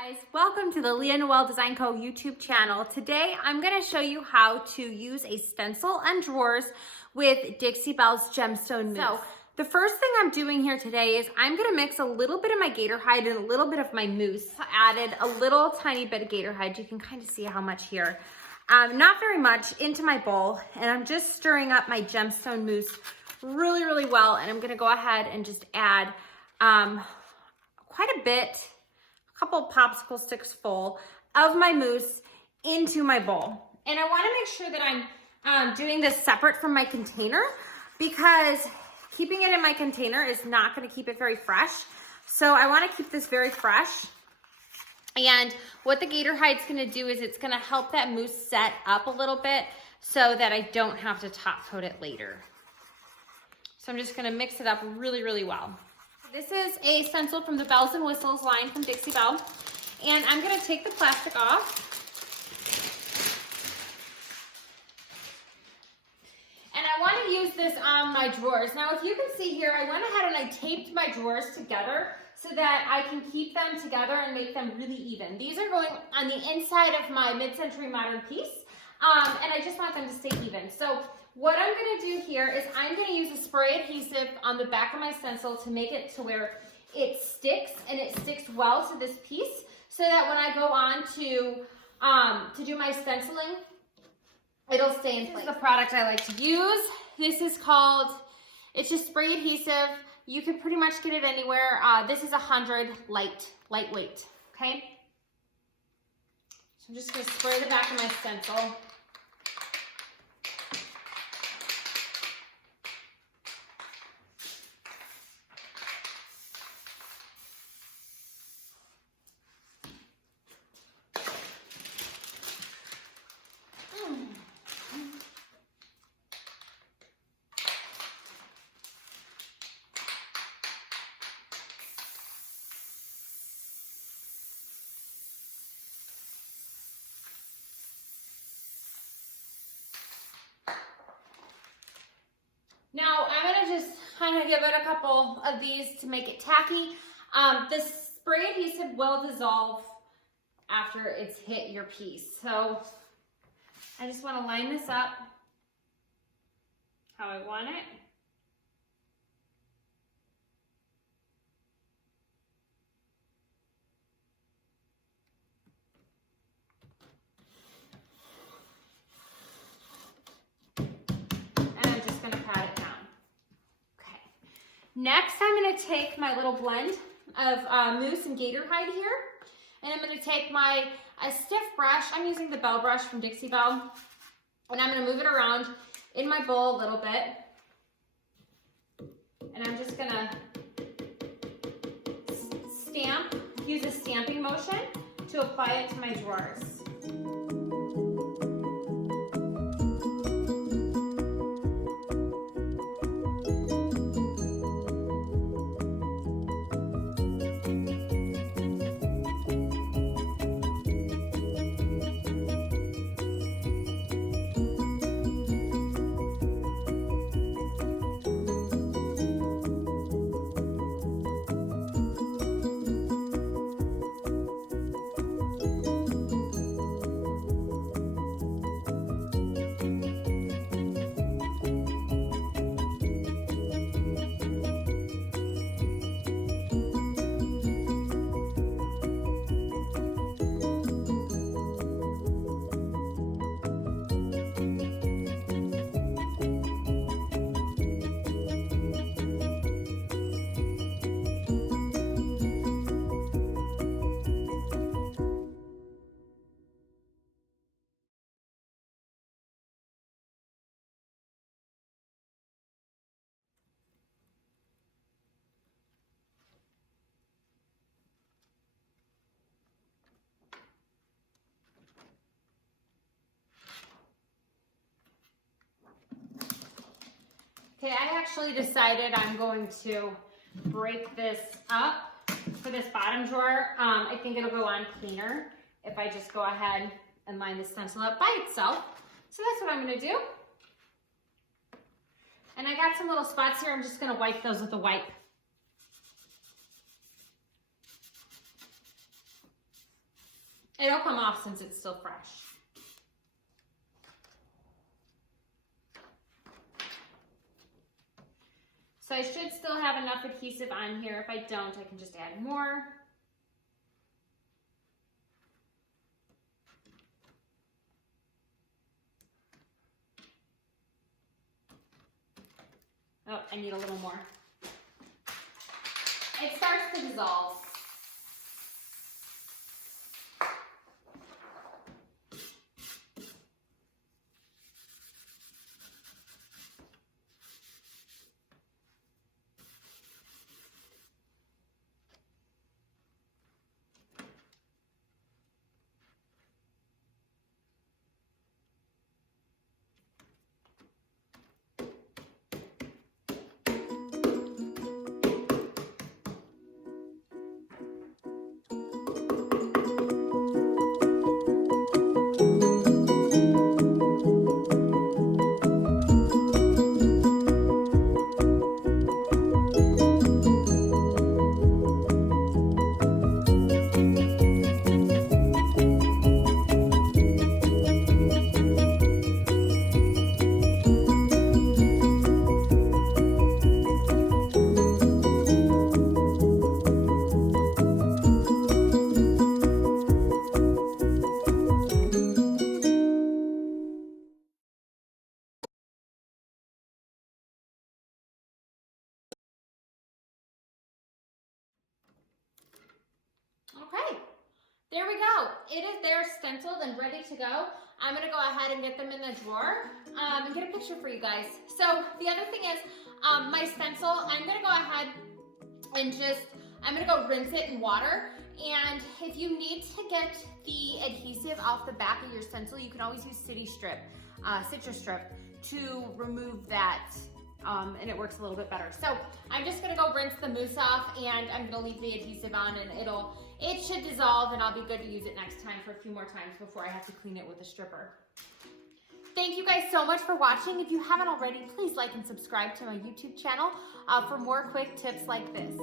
Guys, welcome to the Leah Noel Design Co. YouTube channel. Today I'm going to show you how to use a stencil and drawers with Dixie Belle's Gemstone Mousee. So the first thing I'm doing here today is I'm going to mix a little bit of my Gator Hide and a little bit of my mousse. I added a little tiny bit of Gator Hide. You can kind of see how much here. Not very much into my bowl, and I'm just stirring up my Gemstone Mousse really well, and I'm going to go ahead and just add quite a bit, couple popsicle sticks full of my mousse into my bowl. And I want to make sure that I'm doing this separate from my container, because keeping it in my container is not going to keep it very fresh. So I want to keep this very fresh. And what the Gator Hide's going to do is it's going to help that mousse set up a little bit so that I don't have to top coat it later. So I'm just going to mix it up really well. This is a stencil from the Bells and Whistles line from Dixie Belle. And I'm going to take the plastic off. And I want to use this on my drawers. Now, if you can see here, I went ahead and I taped my drawers together so that I can keep them together and make them really even. These are going on the inside of my mid-century modern piece. And I just want them to stay even. So what I'm going to do here is I'm going to use a spray adhesive on the back of my stencil to make it to where it sticks, and it sticks well to this piece, so that when I go on to do my stenciling, it'll stay in place. This is the product I like to use. This is called, it's just spray adhesive. You can pretty much get it anywhere. This is 100 lightweight, okay? So I'm just going to spray the back of my stencil. Now, I'm going to just kind of give it a couple of these to make it tacky. The spray adhesive will dissolve after it's hit your piece. So I just want to line this up how I want it. Next, I'm going to take my little blend of mousse and Gator Hide here, and I'm going to take a stiff brush. I'm using the Belle Brush from Dixie Belle, and I'm going to move it around in my bowl a little bit, and I'm just going to use a stamping motion to apply it to my drawers. Okay, I actually decided I'm going to break this up for this bottom drawer. I think it'll go on cleaner if I just go ahead and line the stencil up by itself. So that's what I'm going to do. And I got some little spots here. I'm just going to wipe those with a wipe. It'll come off since it's still fresh. So I should still have enough adhesive on here. If I don't, I can just add more. Oh, I need a little more. It starts to dissolve. Okay, there we go. It is there stenciled and ready to go. I'm gonna go ahead and get them in the drawer and get a picture for you guys. So the other thing is my stencil, I'm gonna go ahead and I'm gonna go rinse it in water. And if you need to get the adhesive off the back of your stencil, you can always use citrus strip to remove that. And it works a little bit better. So I'm just gonna go rinse the mousse off, and I'm gonna leave the adhesive on, and it should dissolve, and I'll be good to use it next time for a few more times before I have to clean it with a stripper. Thank you guys so much for watching. If you haven't already, please like and subscribe to my YouTube channel for more quick tips like this.